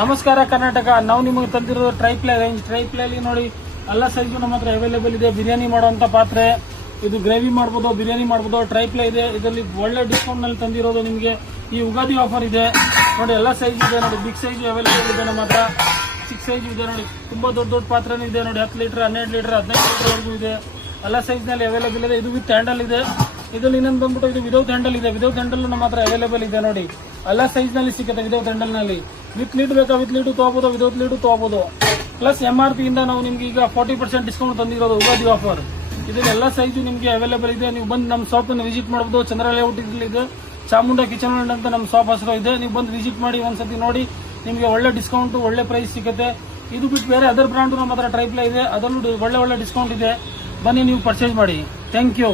ನಮಸ್ಕಾರ ಕರ್ನಾಟಕ. ನಾವು ನಿಮಗೆ ತಂದಿರೋದು ಟ್ರೈಪ್ಲೈ ರೇಂಜ್. ಟ್ರೈಪ್ಲೈಲಿ ನೋಡಿ ಎಲ್ಲ ಸೈಜು ನಮ್ಮ ಹತ್ರ ಅವೈಲೇಬಲ್ ಇದೆ. ಬಿರಿಯಾನಿ ಮಾಡುವಂತ ಪಾತ್ರೆ, ಇದು ಗ್ರೇವಿ ಮಾಡ್ಬೋದು, ಬಿರಿಯಾನಿ ಮಾಡ್ಬೋದು. ಟ್ರೈಪ್ಲೈ ಇದೆ. ಇದರಲ್ಲಿ ಒಳ್ಳೆ ಡಿಸ್ಕೌಂಟ್ ನಲ್ಲಿ ತಂದಿರೋದು ನಿಮಗೆ. ಈ ಯುಗಾದಿ ಆಫರ್ ಇದೆ ನೋಡಿ. ಎಲ್ಲ ಸೈಜ್ ಇದೆ ನೋಡಿ. ಬಿಗ್ ಸೈಜ್ ಅವೈಲೇಬಲ್ ಇದೆ ನಮ್ಮ ಹತ್ರ. 6 ಸೈಜ್ ಇದೆ ನೋಡಿ. ತುಂಬಾ ದೊಡ್ಡ ದೊಡ್ಡ ಪಾತ್ರೆನೂ ಇದೆ ನೋಡಿ. 10 ಲೀಟರ್, 12 ಲೀಟರ್, 15 ಲೀಟರ್ ವರೆಗೂ ಇದೆ. ಎಲ್ಲ ಸೈಜ್ ನಲ್ಲಿ ಅವೈಲೇಬಲ್ ಇದೆ. ಇದು ವಿತ್ ಹ್ಯಾಂಡಲ್ ಇದೆ. ಇದರಲ್ಲಿ ಇನ್ನೊಂದು ಬಂದ್ಬಿಟ್ಟು ಇದು ವಿದೌಟ್ ಹ್ಯಾಂಡಲ್ ಇದೆ. ವಿದೌಟ್ ಹ್ಯಾಂಡಲ್ ನಮ್ಮ ಹತ್ರ ಅವೈಲೇಬಲ್ ಇದೆ ನೋಡಿ. ಎಲ್ಲ ಸೈಜ್ ನಲ್ಲಿ ಸಿಗುತ್ತೆ ವಿದೌಟ್ ಹ್ಯಾಂಡಲ್ ನಲ್ಲಿ. ವಿತ್ ಲೀಡ್ ಬೇಕಾ ವಿತ್ ಲೀಡು ತಗೋಬಹುದು, ವಿದೌಟ್ ಲೀಡು ತಗೋಬಹುದು. ಪ್ಲಸ್ MRP ಇಂದ ನಾವು ನಿಮ್ಗೆ ಈಗ 40% ಡಿಸ್ಕೌಂಟ್ ತಂದಿರೋದು ಯುಗಾದಿ ಆಫರ್. ಇದರಲ್ಲಿ ಎಲ್ಲ ಸೈಜು ನಿಮಗೆ ಅವೈಲೇಬಲ್ ಇದೆ. ನೀವು ಬಂದು ನಮ್ಮ ಶಾಪ್ ಅನ್ನು ವಿಸಿಟ್ ಮಾಡಬಹುದು. ಚಂದ್ರ ಲೇಔಟ್ ಇದೆ, ಚಾಮುಂಡ ಕಿಚನ್ ವರ್ಲ್ಡ್ ಅಂತ ನಮ್ಮ ಶಾಪ್ ಹೆಸರು ಇದೆ. ನೀವು ಬಂದು ವಿಸಿಟ್ ಮಾಡಿ ಒಂದ್ಸತಿ ನೋಡಿ. ನಿಮಗೆ ಒಳ್ಳೆ ಡಿಸ್ಕೌಂಟ್, ಒಳ್ಳೆ ಪ್ರೈಸ್ ಸಿಗುತ್ತೆ. ಇದು ಬಿಟ್ಟು ಬೇರೆ ಅದರ್ ಬ್ರಾಂಡ್ ನಮ್ಮ ಹತ್ರ ಟ್ರೈಪ್ಲೈ ಇದೆ. ಅದರಲ್ಲೂ ಒಳ್ಳೆ ಡಿಸ್ಕೌಂಟ್ ಇದೆ. ಬನ್ನಿ ನೀವು ಪರ್ಚೇಸ್ ಮಾಡಿ. Thank you.